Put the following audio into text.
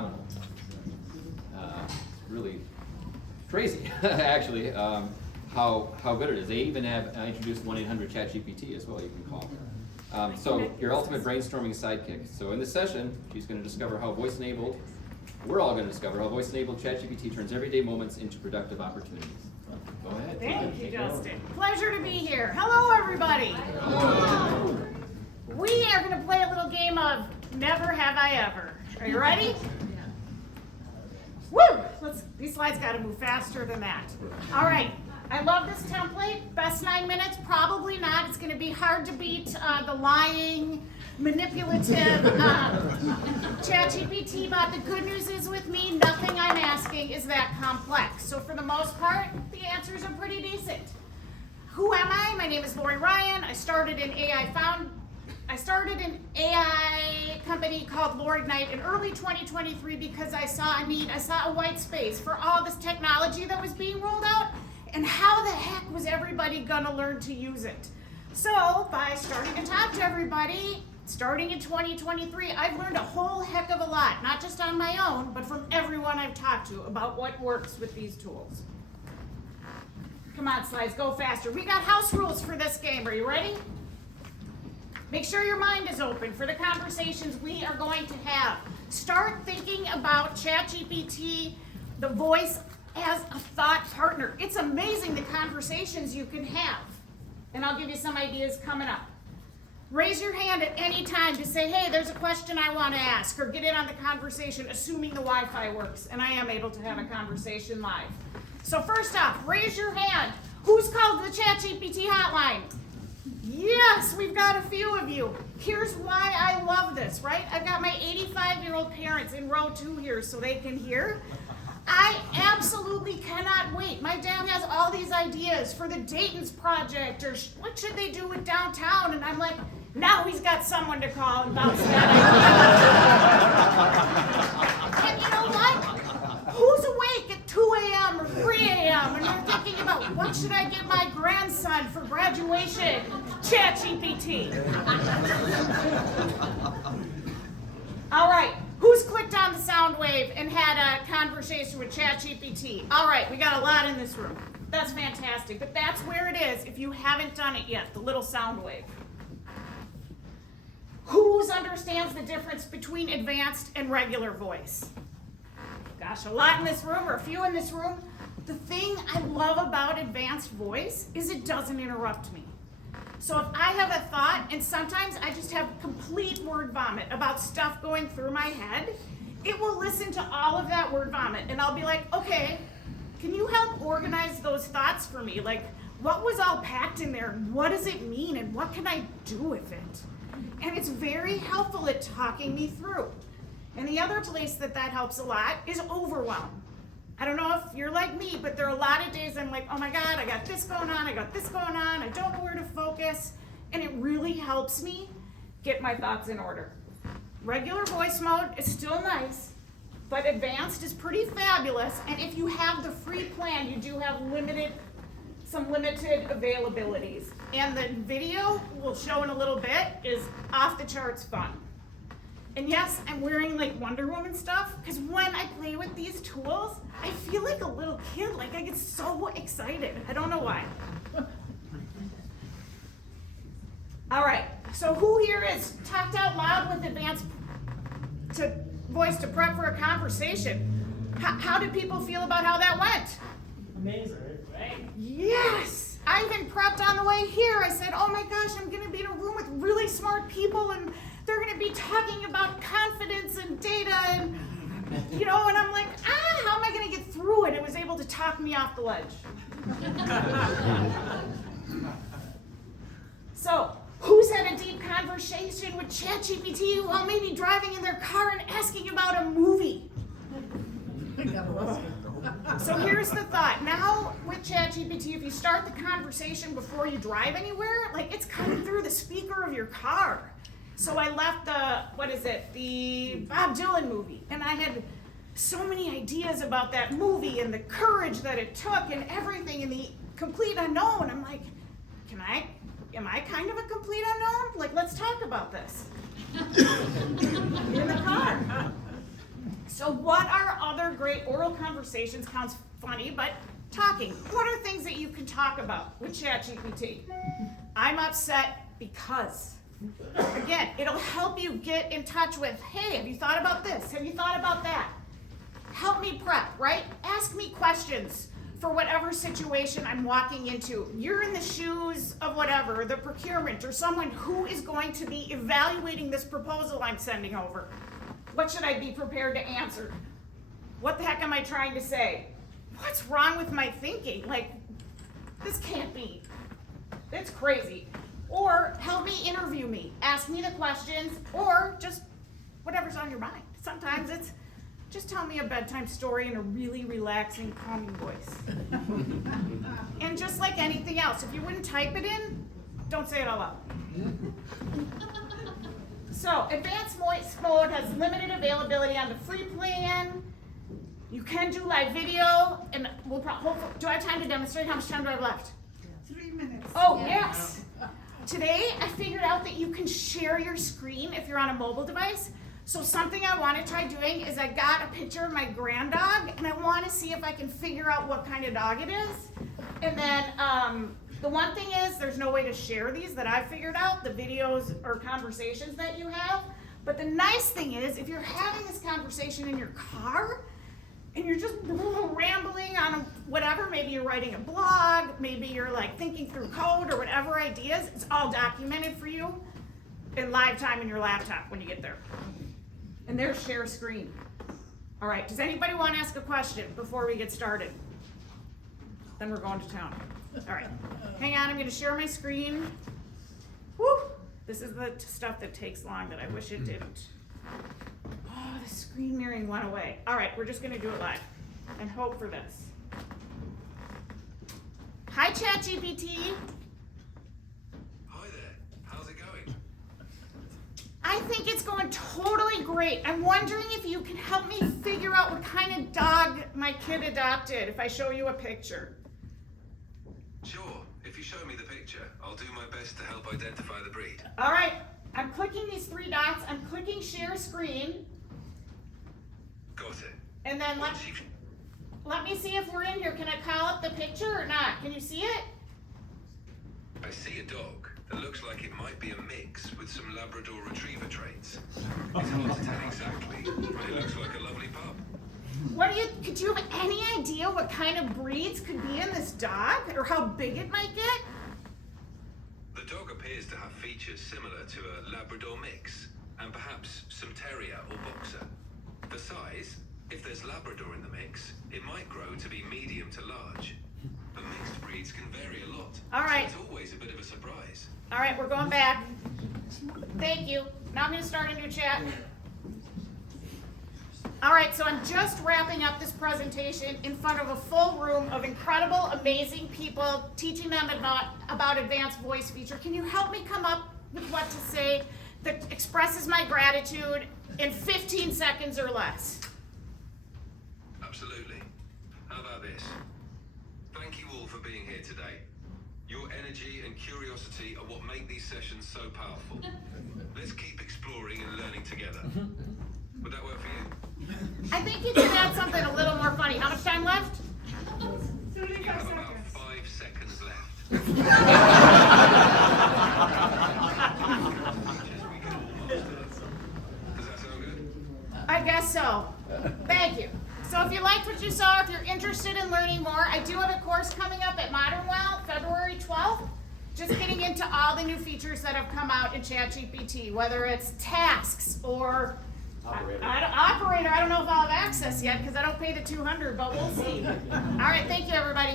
phenomenal. Really crazy, actually, how good it is. They even have introduced 1-800-CHAT-GPT as well, you can call. So your ultimate brainstorming sidekick. So in this session, she's going to discover how voice-enabled, we're all going to discover how voice-enabled ChatGPT turns everyday moments into productive opportunities. Go ahead. Thank you, Justin. Pleasure to be here. Hello, everybody. Hello. We are going to play a little game of Never Have I Ever. Are you ready? Woo! These slides got to move faster than that. All right. I love this template. Best 9 minutes? Probably not. It's going to be hard to beat the lying, manipulative ChatGPT, but the good news is with me, nothing I'm asking is that complex. So for the most part, the answers are pretty decent. Who am I? My name is Lori Ryan. I started an AI company called Lori Ignite in early 2023 because I saw a need, I saw a white space for all this technology that was being rolled out, and how the heck was everybody gonna learn to use it? So by starting to talk to everybody, starting in 2023, I've learned a whole heck of a lot, not just on my own, but from everyone I've talked to about what works with these tools. Come on, slides, go faster. We got house rules for this game. Are you ready? Make sure your mind is open for the conversations we are going to have. Start thinking about ChatGPT, the voice, as a thought partner. It's amazing the conversations you can have. And I'll give you some ideas coming up. Raise your hand at any time to say, hey, there's a question I want to ask, or get in on the conversation, assuming the Wi-Fi works, and I am able to have a conversation live. So first off, raise your hand. Who's called the ChatGPT hotline? Yes, we've got a few of you. Here's why I love this, right? I've got my 85-year-old parents in row 2 here so they can hear. I absolutely cannot wait. My dad has all these ideas for the Dayton's project, or what should they do with downtown? And I'm like, now he's got someone to call and bounce that idea. And you know what? Who's awake at 2 a.m. or 3 a.m. and they're thinking about what should I get my grandson for graduation? ChatGPT. All right. Who's clicked on the sound wave and had a conversation with ChatGPT? All right, we got a lot in this room. That's fantastic, but that's where it is if you haven't done it yet, the little sound wave. Who understands the difference between advanced and regular voice? Gosh, a lot in this room, or a few in this room. The thing I love about advanced voice is it doesn't interrupt me. So if I have a thought, and sometimes I just have complete word vomit about stuff going through my head, it will listen to all of that word vomit, and I'll be like, okay, can you help organize those thoughts for me? Like, what was all packed in there? What does it mean, and what can I do with it? And it's very helpful at talking me through. And the other place that helps a lot is overwhelm. I don't know if you're like me, but there are a lot of days I'm like, oh my God, I got this going on, I got this going on, I don't know where to focus. And it really helps me get my thoughts in order. Regular voice mode is still nice, but advanced is pretty fabulous. And if you have the free plan, you do have some limited availabilities. And the video we'll show in a little bit is off the charts fun. And yes, I'm wearing like Wonder Woman stuff, because when I play with these tools, I feel like a little kid, like I get so excited. I don't know why. All right, so who here is talked out loud with advanced voice to prep for a conversation? How did people feel about how that went? Amazing, right? Yes! I even prepped on the way here. I said, oh my gosh, I'm gonna be in a room with really smart people, and they're going to be talking about confidence and data, and and I'm like, how am I going to get through it? It was able to talk me off the ledge. So, who's had a deep conversation with ChatGPT while maybe driving in their car and asking about a movie? So here's the thought. Now with ChatGPT, if you start the conversation before you drive anywhere, like it's coming through the speaker of your car. So I left the Bob Dylan movie, and I had so many ideas about that movie and the courage that it took and everything and the complete unknown. I'm like, am I kind of a complete unknown? Like, let's talk about this. In the car. So what are other great oral conversations? Sounds funny, but talking. What are things that you can talk about with ChatGPT? I'm upset because. Again, it'll help you get in touch with, hey, have you thought about this? Have you thought about that? Help me prep, right? Ask me questions for whatever situation I'm walking into. You're in the shoes of whatever, the procurement, or someone who is going to be evaluating this proposal I'm sending over. What should I be prepared to answer? What the heck am I trying to say? What's wrong with my thinking? Like, this can't be. It's crazy. Or help me interview me. Ask me the questions, or just whatever's on your mind. Sometimes it's just tell me a bedtime story in a really relaxing, calming voice. And just like anything else, if you wouldn't type it in, don't say it all out. So, advanced voice mode has limited availability on the free plan. You can do live video, and we'll hopefully, do I have time to demonstrate? How much time do I have left? 3 minutes. Oh, yes. Today, I figured out that you can share your screen if you're on a mobile device. So something I want to try doing is I got a picture of my grand dog, and I want to see if I can figure out what kind of dog it is. And then the one thing is there's no way to share these that I figured out, the videos or conversations that you have. But the nice thing is if you're having this conversation in your car, and you're just rambling on whatever, maybe you're writing a blog, maybe you're like thinking through code or whatever ideas, it's all documented for you in live time in your laptop when you get there. And there's share screen. All right, does anybody want to ask a question before we get started? Then we're going to town. All right, hang on, I'm gonna share my screen. Woo! This is the stuff that takes long that I wish it didn't. Oh, the screen mirroring went away. All right, we're just gonna do it live and hope for this. Hi, ChatGPT. Hi there. How's it going? I think it's going totally great. I'm wondering if you can help me figure out what kind of dog my kid adopted if I show you a picture. Sure. If you show me the picture, I'll do my best to help identify the breed. All right, I'm clicking these 3 dots. I'm clicking share screen. Got it. And then let me see if we're in here. Can I call up the picture or not? Can you see it? I see a dog that looks like it might be a mix with some Labrador Retriever traits. It's hard to tell exactly, but it looks like a lovely pup. Could you have any idea what kind of breeds could be in this dog or how big it might get? The dog appears to have features similar to a Labrador mix, and perhaps some Terrier or Boxer. The size, if there's Labrador in the mix, it might grow to be medium to large. But mixed breeds can vary a lot. All right. So it's always a bit of a surprise. All right, we're going back. Thank you. Now I'm going to start a new chat. All right, so I'm just wrapping up this presentation in front of a full room of incredible, amazing people, teaching them about advanced voice feature. Can you help me come up with what to say that expresses my gratitude in 15 seconds or less? Absolutely. How about this? Thank you all for being here today. Your energy and curiosity are what make these sessions so powerful. Let's keep exploring and learning together. Would that work for you? I think you can add something a little more funny. How much time left? 35 You have about seconds. 5 seconds left. Does that sound good? I guess so. Thank you. So if you liked what you saw, if you're interested in learning more, I do have a course coming up at Modern Well, February 12th. Just getting into all the new features that have come out in ChatGPT, whether it's tasks or operator. I don't know if I'll have access yet because I don't pay the $200, but we'll see. All right, thank you, everybody.